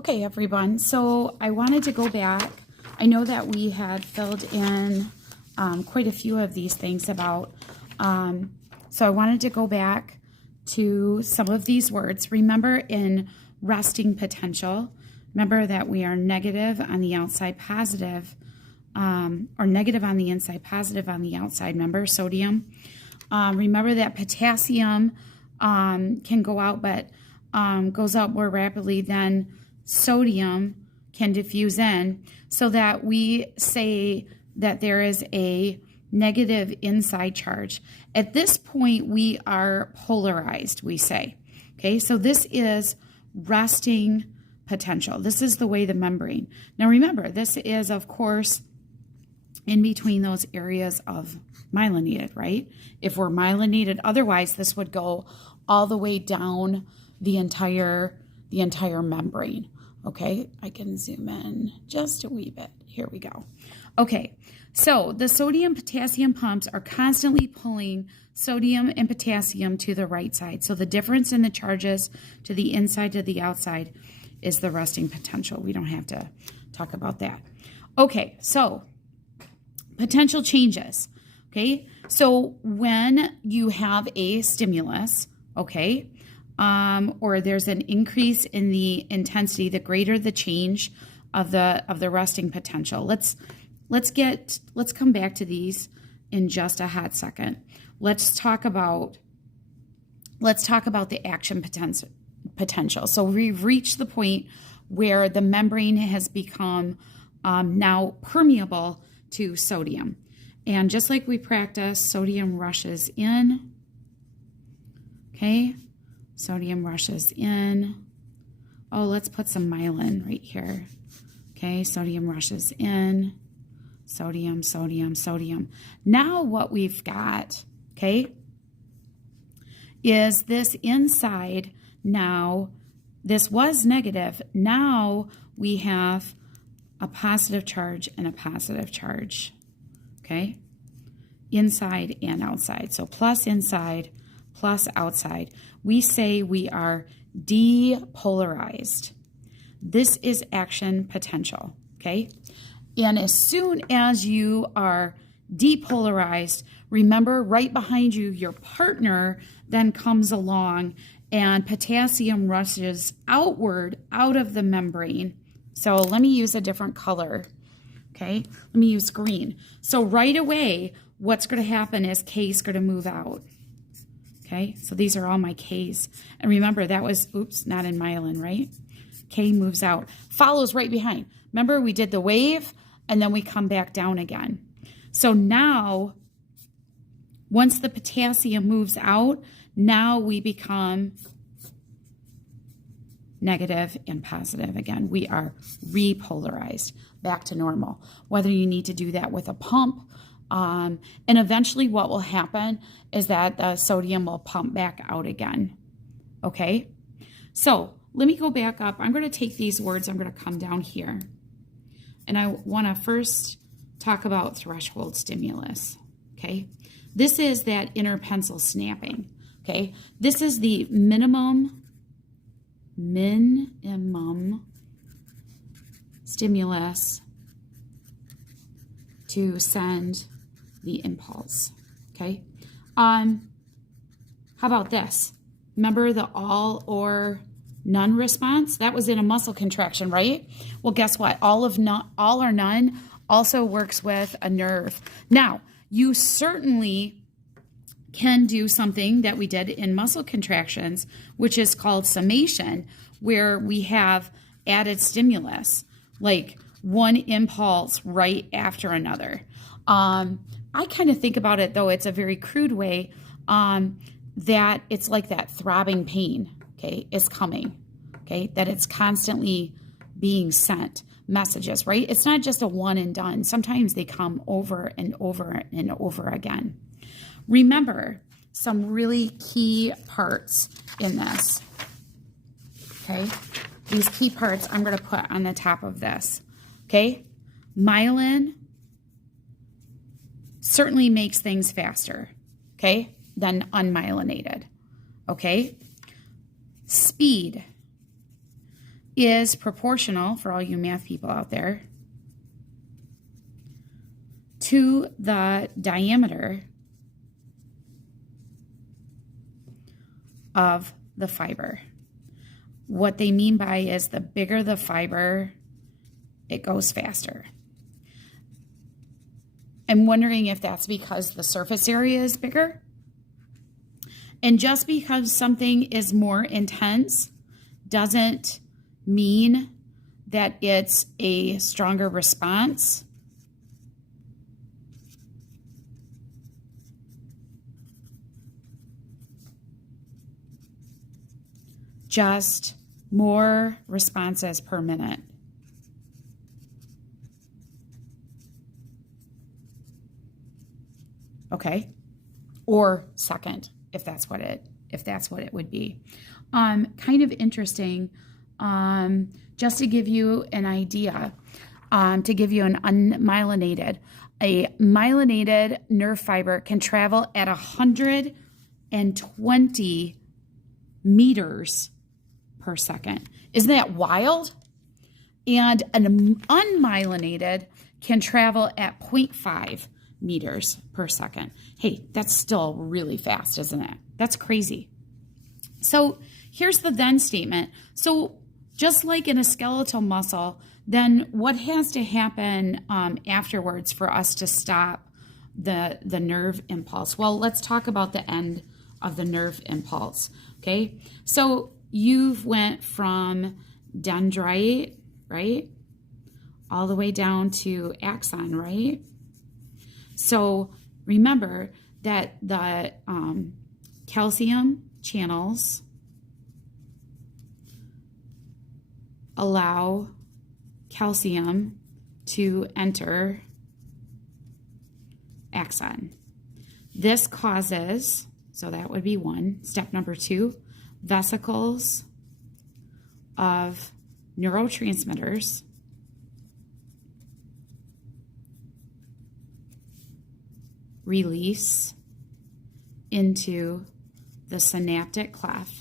Okay, everyone, so I wanted to go back. I know that we had filled in quite a few of these things about, so I wanted to go back to some of these words. Remember in resting potential, remember that we are negative on the outside, positive, or negative on the inside, positive on the outside. Remember sodium? Remember that potassium can go out, but goes out more rapidly than sodium can diffuse in, so that we say that there is a negative inside charge. At this point, we are polarized, we say. Okay, so this is resting potential. This is the way the membrane. Now remember, this is, of course, in between those areas of myelinated, right? If we're myelinated, otherwise this would go all the way down the entire membrane. Okay, I can zoom in just a wee bit. Here we go. Okay, so the sodium-potassium pumps are constantly pulling sodium and potassium to the right side. So the difference in the charges to the inside to the outside is the resting potential. We don't have to talk about that. Okay, so potential changes. Okay, so when you have a stimulus, okay, or there's an increase in the intensity, the greater the change of the resting potential. Let's come back to these in just a hot second. Let's talk about the action potential. So we've reached the point where the membrane has become now permeable to sodium. And just like we practiced, sodium rushes in. Okay, sodium rushes in. Oh, let's put some myelin right here. Okay, sodium rushes in. Sodium, sodium, sodium. Now what we've got, okay, is this inside now, this was negative. Now we have a positive charge and a positive charge, okay? Inside and outside. So plus inside, plus outside. We say we are depolarized. This is action potential, okay? And as soon as you are depolarized, remember right behind you, your partner then comes along and potassium rushes outward out of the membrane. So let me use a different color, okay? Let me use green. So right away, what's going to happen is K is going to move out, okay? So these are all my Ks. And remember, that was, oops, not in myelin, right? K moves out, follows right behind. Remember, we did the wave, and then we come back down again. So now, once the potassium moves out, now we become negative and positive again. We are repolarized back to normal. Whether you need to do that with a pump, and eventually what will happen is that the sodium will pump back out again. Okay? So let me go back up. I'm going to take these words. I'm going to come down here. And I want to first talk about threshold stimulus. Okay? This is that inner pencil snapping. Okay? This is the minimum stimulus to send the impulse. Okay? How about this? Remember the all or none response? That was in a muscle contraction, right? Well, guess what? All or none also works with a nerve. Now, you certainly can do something that we did in muscle contractions, which is called summation, where we have added stimulus, like one impulse right after another. I kind of think about it, though it's a very crude way, that it's like that throbbing pain, okay, is coming, okay, that it's constantly being sent messages, right? It's not just a one and done. Sometimes they come over and over and over again. Remember some really key parts in this, okay? These key parts I'm going to put on the top of this, okay? Myelin certainly makes things faster, okay, than unmyelinated, okay? Speed is proportional, for all you math people out there, to the diameter of the fiber. What they mean by is the bigger the fiber, it goes faster. I'm wondering if that's because the surface area is bigger. And just because something is more intense doesn't mean that it's a stronger response. Just more responses per minute. Okay, or second, if that's what it would be. Kind of interesting. Just to give you an idea, to give you an unmyelinated, a myelinated nerve fiber can travel at 120 meters per second. Isn't that wild? And an unmyelinated can travel at 0.5 meters per second. Hey, that's still really fast, isn't it? That's crazy. So here's the then statement. So just like in a skeletal muscle, then what has to happen afterwards for us to stop the nerve impulse? Well, let's talk about the end of the nerve impulse. Okay, so you've went from dendrite, right, all the way down to axon, right? So remember that the calcium channels allow calcium to enter axon. This causes, so that would be one. Step number 2, vesicles of neurotransmitters release into the synaptic cleft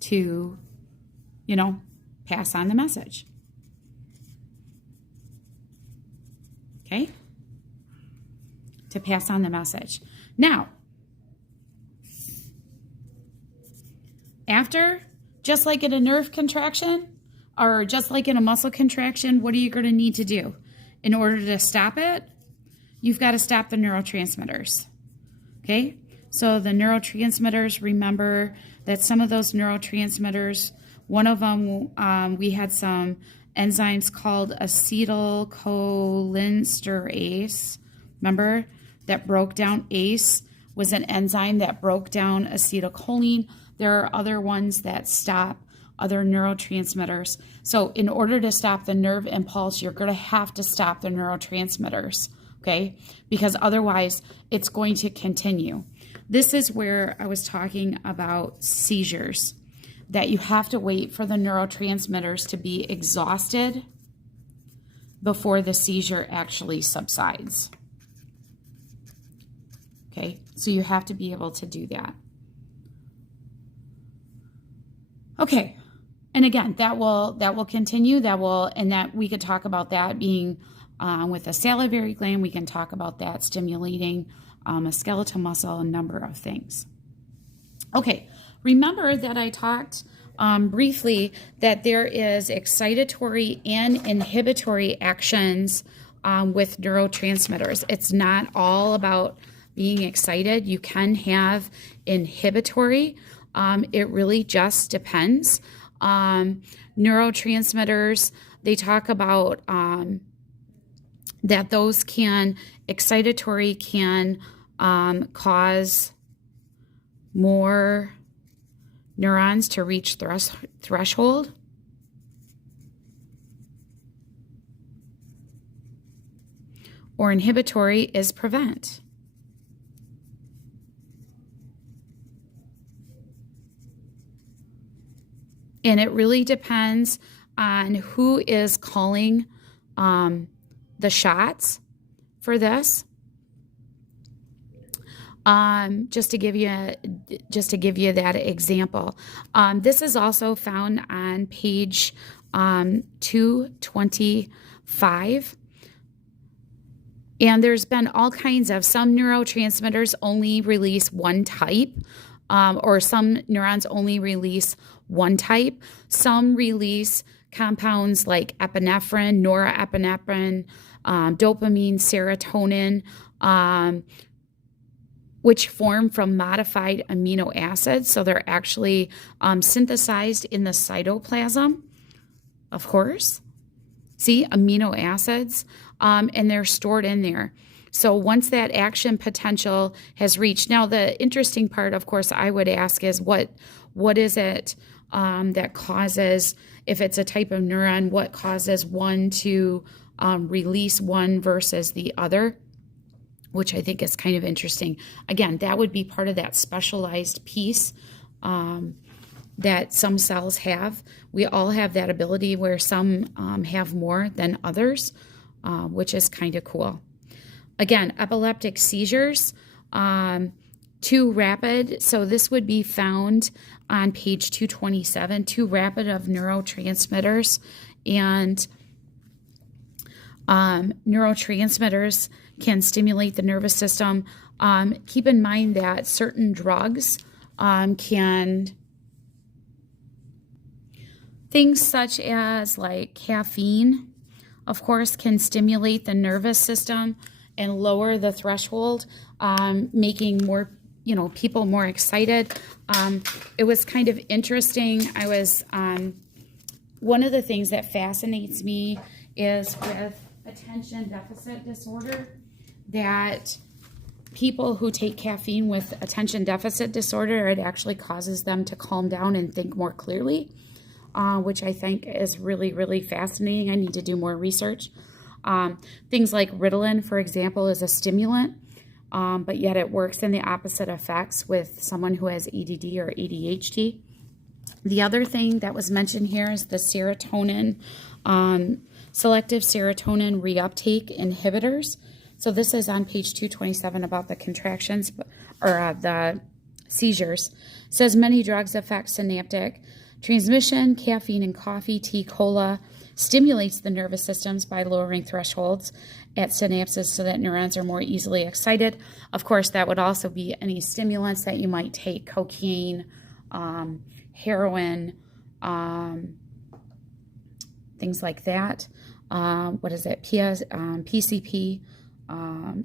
to, pass on the message. Okay? To pass on the message. Now, after, just like in a nerve contraction, or just like in a muscle contraction, what are you going to need to do? In order to stop it, you've got to stop the neurotransmitters. Okay? So the neurotransmitters, remember that some of those neurotransmitters, one of them, we had some enzymes called acetylcholinesterase. Remember that broke down ACE was an enzyme that broke down acetylcholine. There are other ones that stop other neurotransmitters. So in order to stop the nerve impulse, you're going to have to stop the neurotransmitters, okay? Because otherwise it's going to continue. This is where I was talking about seizures, that you have to wait for the neurotransmitters to be exhausted before the seizure actually subsides. Okay, so you have to be able to do that. Okay, and again, that will continue. And that we could talk about that being with a salivary gland. We can talk about that stimulating a skeletal muscle, a number of things. Okay, remember that I talked briefly that there is excitatory and inhibitory actions with neurotransmitters. It's not all about being excited. You can have inhibitory. It really just depends. Neurotransmitters, they talk about that those excitatory can cause more neurons to reach threshold. Or inhibitory is prevent. And it really depends on who is calling the shots for this. just to give you that example. This is also found on page 225. And there's been all kinds of, some neurotransmitters only release one type, or some neurons only release one type. Some release compounds like epinephrine, norepinephrine, dopamine, serotonin, which form from modified amino acids. So they're actually synthesized in the cytoplasm, of course. See, amino acids, and they're stored in there. So once that action potential has reached, now the interesting part, of course, I would ask is what is it that causes, if it's a type of neuron, what causes one to release one versus the other, which I think is kind of interesting. Again, that would be part of that specialized piece that some cells have. We all have that ability where some have more than others, which is kind of cool. Again, epileptic seizures, too rapid. So this would be found on page 227, too rapid of neurotransmitters. And neurotransmitters can stimulate the nervous system. Keep in mind that certain drugs can, things such as like caffeine, of course, can stimulate the nervous system and lower the threshold, making more, people more excited. It was kind of interesting. One of the things that fascinates me is with attention deficit disorder, that people who take caffeine with attention deficit disorder, it actually causes them to calm down and think more clearly, which I think is really, really fascinating. I need to do more research. Things like Ritalin, for example, is a stimulant, but yet it works in the opposite effects with someone who has ADD or ADHD. The other thing that was mentioned here is the serotonin, selective serotonin reuptake inhibitors. So this is on page 227 about the contractions, or the seizures. It says many drugs affect synaptic transmission. Caffeine in coffee, tea, cola stimulates the nervous systems by lowering thresholds at synapses so that neurons are more easily excited. Of course, that would also be any stimulants that you might take, cocaine, heroin, things like that. What is it? PCP,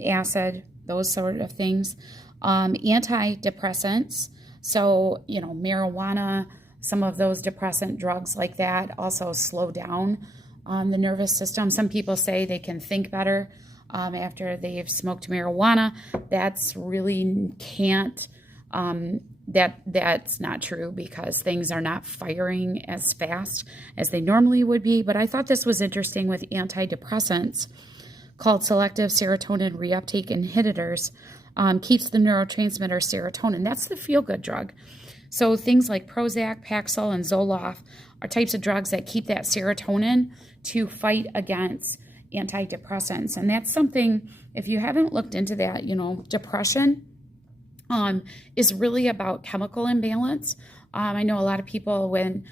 acid, those sort of things. Antidepressants, so, marijuana, some of those depressant drugs like that also slow down the nervous system. Some people say they can think better after they've smoked marijuana. That's really can't, that's not true, because things are not firing as fast as they normally would be. But I thought this was interesting with antidepressants called selective serotonin reuptake inhibitors. Keeps the neurotransmitter serotonin. That's the feel-good drug. So things like Prozac, Paxil, and Zoloft are types of drugs that keep that serotonin to fight against antidepressants. And that's something, if you haven't looked into that, depression is really about chemical imbalance. I know a lot of people, when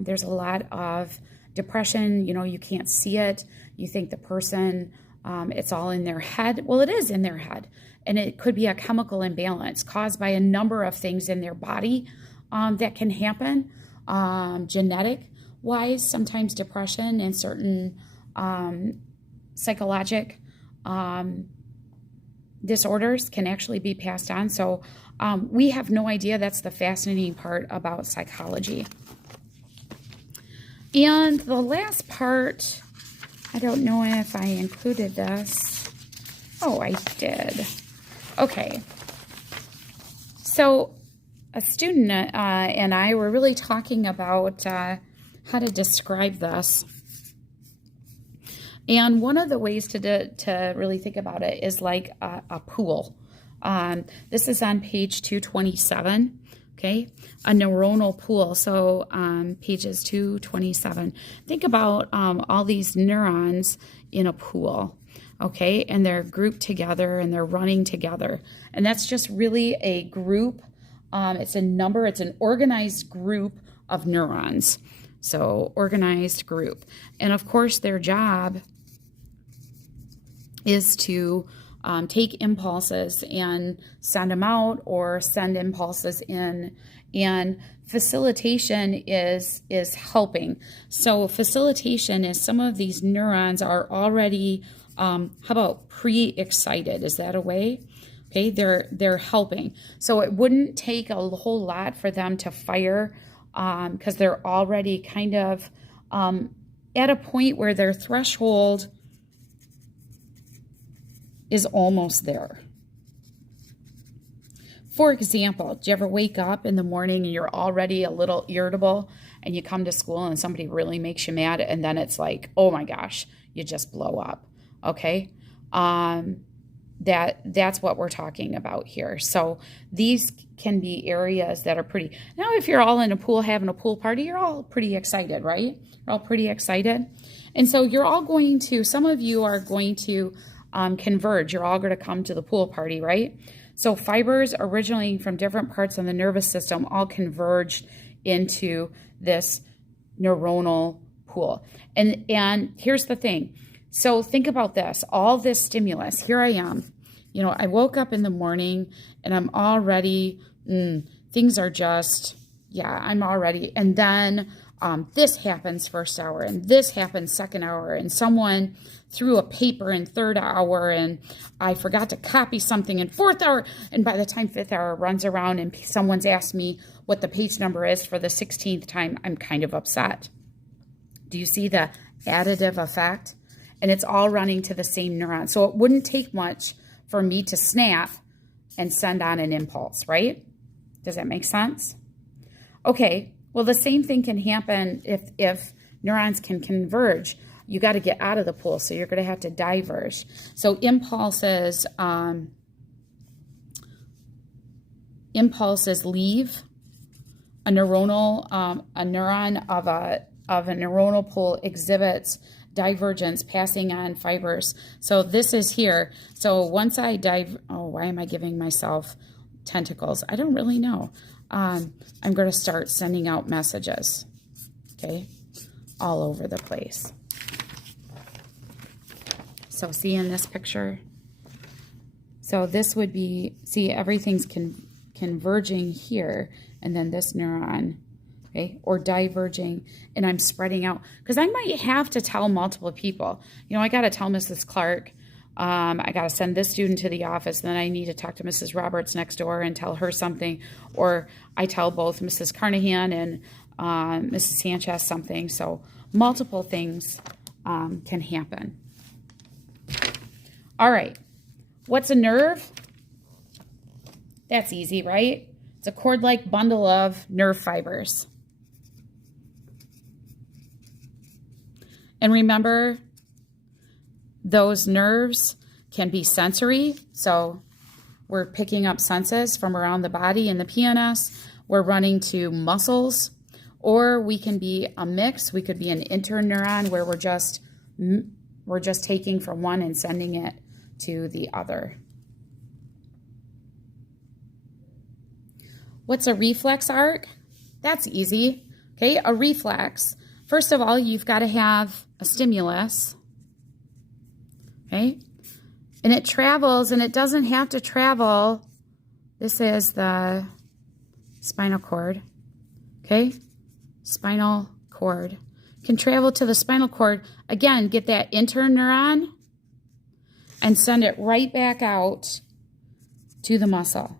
there's a lot of depression, you can't see it. You think the person, it's all in their head. Well, it is in their head. And it could be a chemical imbalance caused by a number of things in their body that can happen. Genetic-wise, sometimes depression and certain psychologic disorders can actually be passed on. So we have no idea. That's the fascinating part about psychology. And the last part, I don't know if I included this. Oh, I did. Okay. So a student and I were really talking about how to describe this. And one of the ways to really think about it is like a pool. This is on page 227, okay? A neuronal pool, so pages 227. Think about all these neurons in a pool. okay? And they're grouped together and they're running together. And that's just really a group. It's a number, it's an organized group of neurons. So organized group. And of course, their job is to take impulses and send them out or send impulses in. And facilitation is helping. So facilitation is some of these neurons are already, how about pre-excited? Is that a way? Okay, they're helping. So it wouldn't take a whole lot for them to fire because they're already kind of at a point where their threshold is almost there. For example, do you ever wake up in the morning and you're already a little irritable and you come to school and somebody really makes you mad and then it's like, oh my gosh, you just blow up, okay? That's what we're talking about here. So these can be areas that are pretty, now if you're all in a pool having a pool party, you're all pretty excited, right? You're all pretty excited. And so you're all going to, some of you are going to converge. You're all going to come to the pool party, right? So fibers originating from different parts of the nervous system all converged into this neuronal pool. And here's the thing. So think about this, all this stimulus, here I am, you know, I woke up in the morning and I'm already, things are just, yeah, I'm already, and then this happens first hour and this happens second hour and someone threw a paper in third hour and I forgot to copy something in fourth hour. And by the time fifth hour runs around and someone's asked me what the page number is for the 16th time, I'm kind of upset. Do you see the additive effect? And it's all running to the same neuron. So it wouldn't take much for me to snap and send on an impulse, right? Does that make sense? Okay, well, the same thing can happen if neurons can converge. You got to get out of the pool, so you're going to have to diverge. So impulses leave a neuronal, a neuron of a neuronal pool exhibits divergence passing on fibers. So this is here. So once I why am I giving myself tentacles? I don't really know. I'm going to start sending out messages, okay, all over the place. So see in this picture? So this would be, see, everything's converging here, and then this neuron, okay, or diverging, and I'm spreading out. Because I might have to tell multiple people. You know, I got to tell Mrs. Clark, I got to send this student to the office, then I need to talk to Mrs. Roberts next door and tell her something, or I tell both Mrs. Carnahan and Mrs. Sanchez something. So multiple things can happen. All right, what's a nerve? That's easy, right? It's a cord-like bundle of nerve fibers. And remember, those nerves can be sensory, so we're picking up senses from around the body in the PNS. We're running to muscles, or we can be a mix. We could be an interneuron where we're just taking from one and sending it to the other. What's a reflex arc? That's easy. Okay, a reflex. First of all, you've got to have a stimulus. Okay, and it travels, and it doesn't have to travel. This is the spinal cord. Okay, spinal cord can travel to the spinal cord. Again, get that interneuron and send it right back out to the muscle.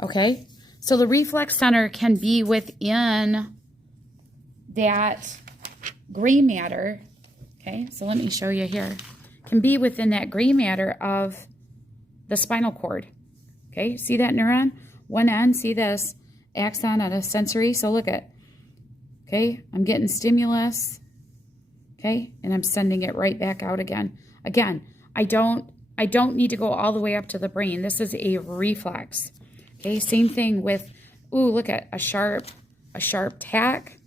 Okay, so the reflex center can be within that gray matter. Okay, so let me show you here. Can be within that gray matter of the spinal cord. Okay, see that neuron? One end, see this axon at a sensory? So look at, okay, I'm getting stimulus, okay, and I'm sending it right back out again. Again, I don't need to go all the way up to the brain. This is a reflex. Okay, same thing with, ooh, look at a sharp tack,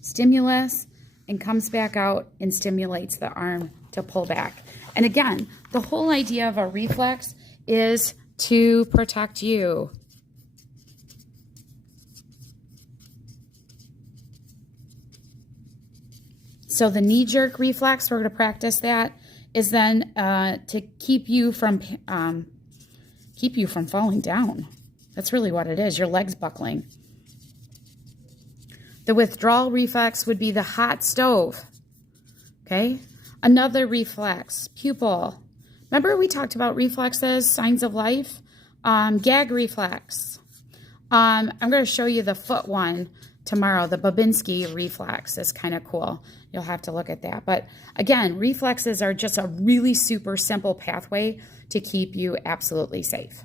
stimulus, and comes back out and stimulates the arm to pull back. And again, the whole idea of a reflex is to protect you. So the knee-jerk reflex, we're going to practice that, is then to keep you from falling down. That's really what it is, your legs buckling. The withdrawal reflex would be the hot stove, okay? Another reflex, pupil. Remember we talked about reflexes, signs of life? Gag reflex. I'm going to show you the foot one tomorrow. The Babinski reflex is kind of cool. You'll have to look at that. But again, reflexes are just a really super simple pathway to keep you absolutely safe.